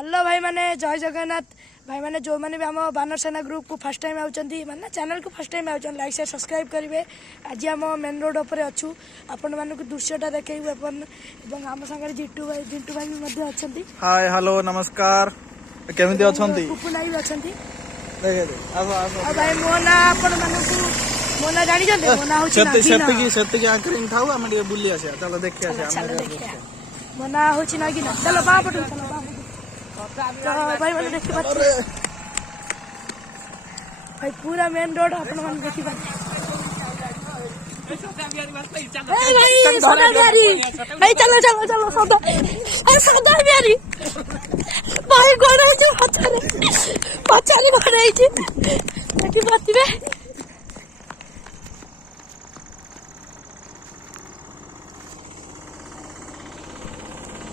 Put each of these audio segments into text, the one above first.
Hello भाई मैंने जय जगन्नाथ भाई मैंने जो मैंने भी आम बानर सेना ग्रुप को फर्स्ट टाइम आउचंती माने चैनल को फर्स्ट टाइम आउचन लाइक शेयर सब्सक्राइब करेंगे। आज आम मेन रोड पर अच्छू आपण मानक दृश्यटा देखैबु एवं आम संगे जिंटू भाई भी मध्य अछंती। हाय हेलो नमस्कार केमिति अछंती पुपुन भाई भी अछंती। भाई मो ना आपण मानक मो ना जानि जंदे मो ना होछि सेति आंकरिंग थाउ हम ଟିକେ बुली आसे चलो देखि आसे हम मो ना होछि ना कि ना चलो बा पटु चलो भाई मैंने देखि पाछे भाई पूरा मेन रोड आपण मन देखि पाछे भाई सदा बिहारी भाई चलो चलो चलो सदा बिहारी भाई गोड़ है पचारी गोड़ है देखि पाछे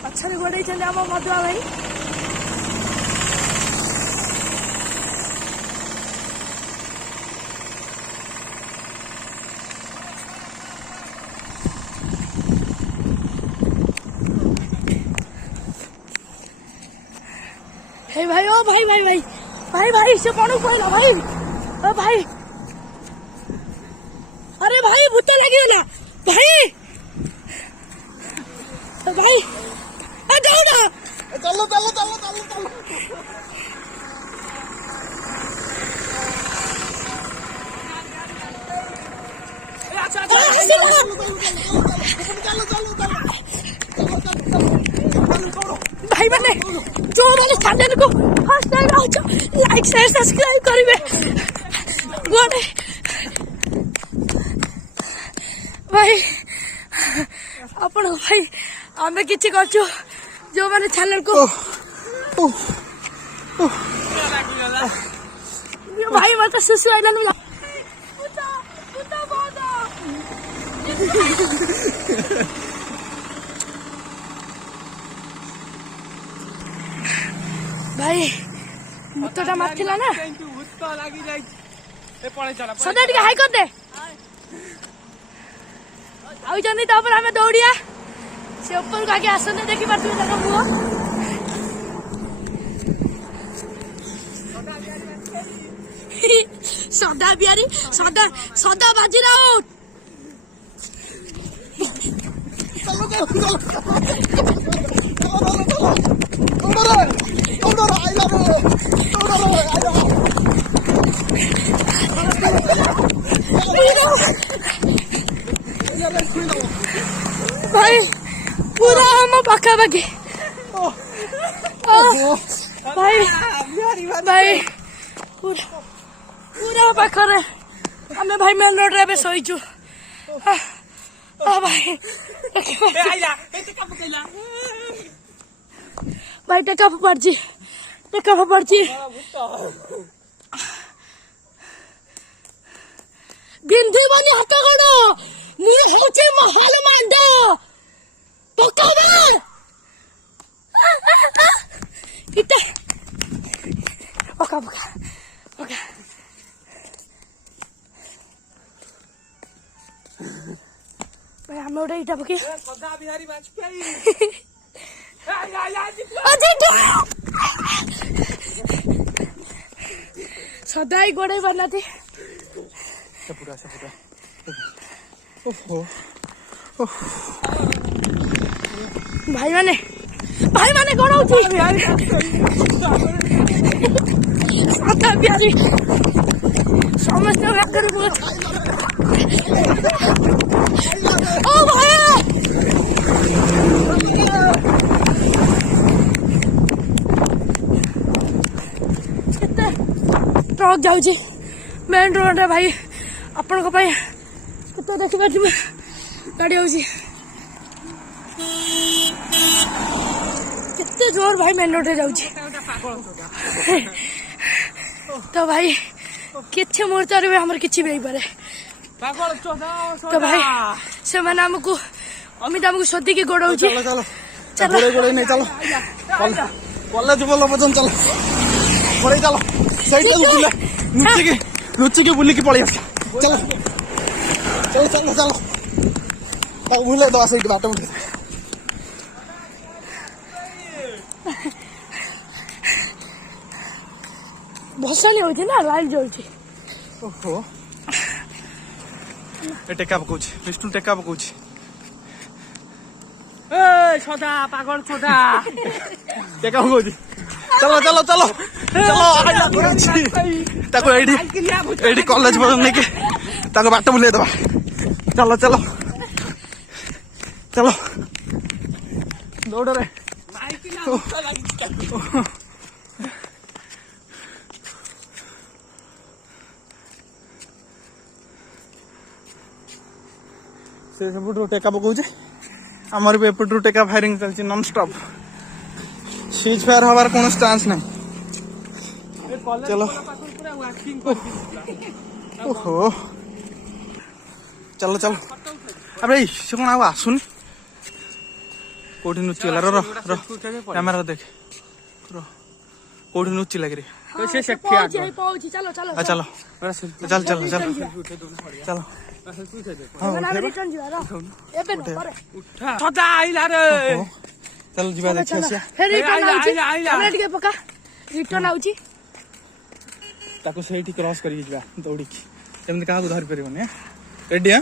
पछारे गोड़े चले आम मधुआ भाई भाई ओ भाई भाई भाई भाई भाई से कौन कहला भाई ओ भाई अरे भाई भूत लगी ना भाई भाई चलो चलो चलो चलो चलो भाई मैंने जो मैंने चैनल को first time ouch like share subscribe करिवे गोटे भाई आपण भाई आमे किछि करछु जो मैंने चैनल को भाई मत सुसु आइलन मिला भाई मुतटा मारथिला ना सदा टिके हाई कर दे आउ जंदी तापर हमें दौड़िया से ऊपर को आगे आसने देखि पारथि ताका मुह सदा बिहारी सदा सदा बाजी राउत भाई पूरा हम पक्का बाकी भाई भाई पूरा पाखरे हमें भाई मेन रोड रे सोईचु भाई भाई टेका पड़ची बिंदी बनी हाथ गोड़ मुझे होचे महल मांड पकावे इटा पका भाई हम उड़े इटा पके सदा बिहारी वाजपेयी सदा ही गोड़े बना थी भाई माने कौन होती सदा बिहारी समस्त ओ भाई ट्रक जाऊँ मेन रोड रे भाई आपण को भाई केते देखि पाथि गाड़ी आउची केते जोर भाई मेन रोड रे जाउची तो भाई किछि मुहूर्त रे हमर किछि भी पारे तो भाई से माने हमको अमित हमको सोदी के गोड़ाउची चलो चलो गोड़े नहीं चलो कॉलेज बोलो बजन चलो गोड़े चलो सही नुच्ची के बुली की पड़ी चलो चलो चलो चलो बुले तो आसे बाटो भसाणी होती ना लाइट जलुची ओहो ए टेका पकाउछि विष्णु टेका पकाउछि ए छोटा पागल छोटा टेका पकाउछि चलो चलो चलो चलो आइला पकाउछि ताको एडी कॉलेज पर नेके ताको बाट बुले दबा चलो चलो चलो दौड़ रे से सब टेका पकाउछे आमर भी एपटू टेका फायरिंग चलछि नॉन स्टॉप सीज फायर हबार कोनो चांस नहीं चलो ओहो चलो चलो अबे से कोन आ आसुन कोठी नुचिला रो रो कैमरा देख रो कोठी नुचि लाग रे कैसे सेफ्टी आ पहुंची चलो चलो चलो चल चल चल चलो भाई रिटर्न जीवा रो एबे न परे छोटा आइला रे चल जीवा देखि आसिया फिर रिटर्न आउची आइला। हमरा टिके पका रिटर्न आउची ताको सेठी क्रॉस करी जीवा दौड़ी की एमन का धरि परिबने रेडी हां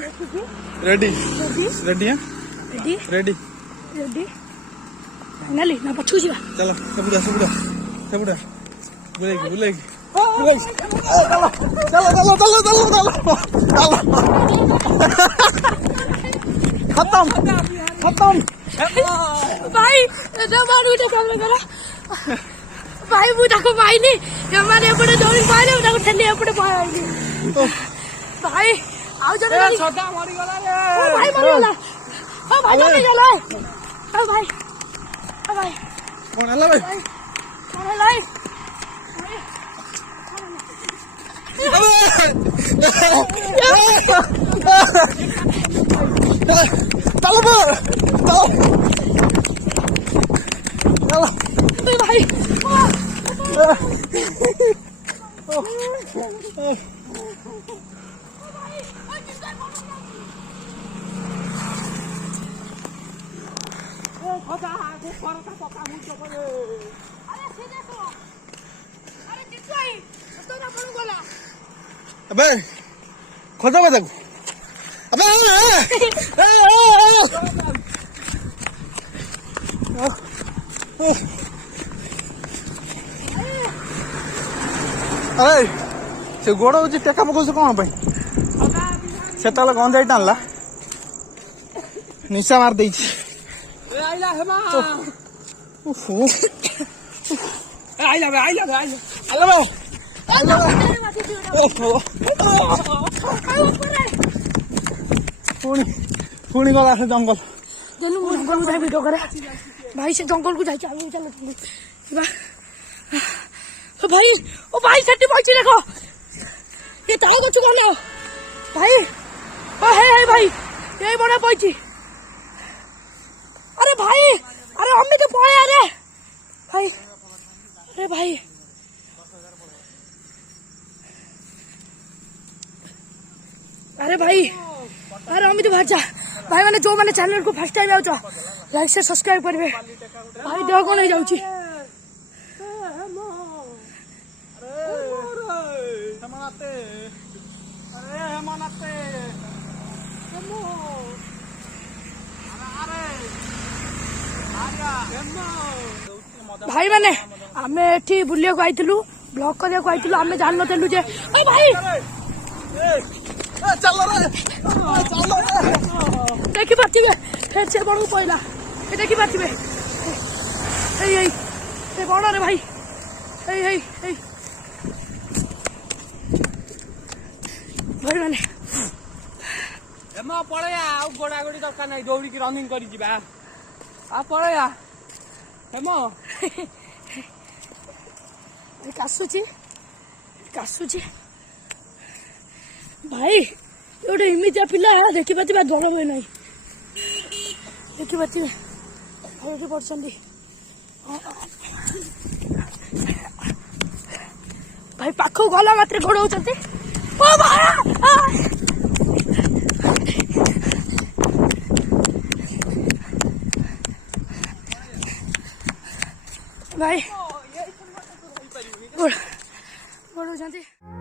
रेडी रेडी हां रेडी रेडी रेडी फाइनली ना पछु जीवा चलो सबुड़ा बुलेगी चलो चलो चलो चलो चलो चलो खत्म भाई तो मार उठे सामने करा भाई वो ताको भाई नहीं हमारे एपटे दौड़ी पाइले ताको ठंडी एपटे पाइले भाई आओ जरा भाई छोटा मरी गला रे ओ भाई मर गला ओ भाई मर गला ओ भाई ओ भाई कौन हला भाई कौन है लाई चलो चलो चलो भाई छोटा को परता पका मुझ करे अरे सीधे तो अरे जितवाई तो ना कौन बोला अबे खोजा बता अबे अरे से गोड़ होची टेका पकाउछ कोन पई सेताले गंजाई टानला निशा मार देइछि ए आइला हेमा ओहो ए आइला बे आइला बे आइला आला बे आला ओहो पुणी गला से जंगल चलो जंगल को जाए वीडियो करे भाई से जंगल को जाए चलो चलो ओ भाई सेठी पहुंची देखो ये ताऊ को चुका ले भाई ओ है भाई यही बड़ा पहुंची अरे भाई अरे हम भी तो पहुंचे अरे भाई अरे भाई अरे भाई अरे हम तो भाई जा भाई मैंने जो मैंने चैनल को फर्स्ट टाइम आउछ लाइक से सब्सक्राइब करबे भाई देह को नहीं जाउची भाई मैंने आमे एठी बुलिया को आइथिलु ब्लॉग करिया को आइथिलु आमे जान नथिलु जे ओ भाई चल रे देखि पाथिबे फेर से बड़ू पइला ए देखि पाथिबे ए बड़ रे भाई ए भाई मैंने हेमा पळया आ गोडा गोडी दरकार नाही दौड़ी की रनिंग करी जिबा आ पळया हेमा कासुची भाई गोटे इमितिया पिला देखिपारे डर हुए ना देखिपारे भाई पड़े भाई पाख गला मात्र गोड़ भाई गोड़ ଦଉଛନ୍ତି।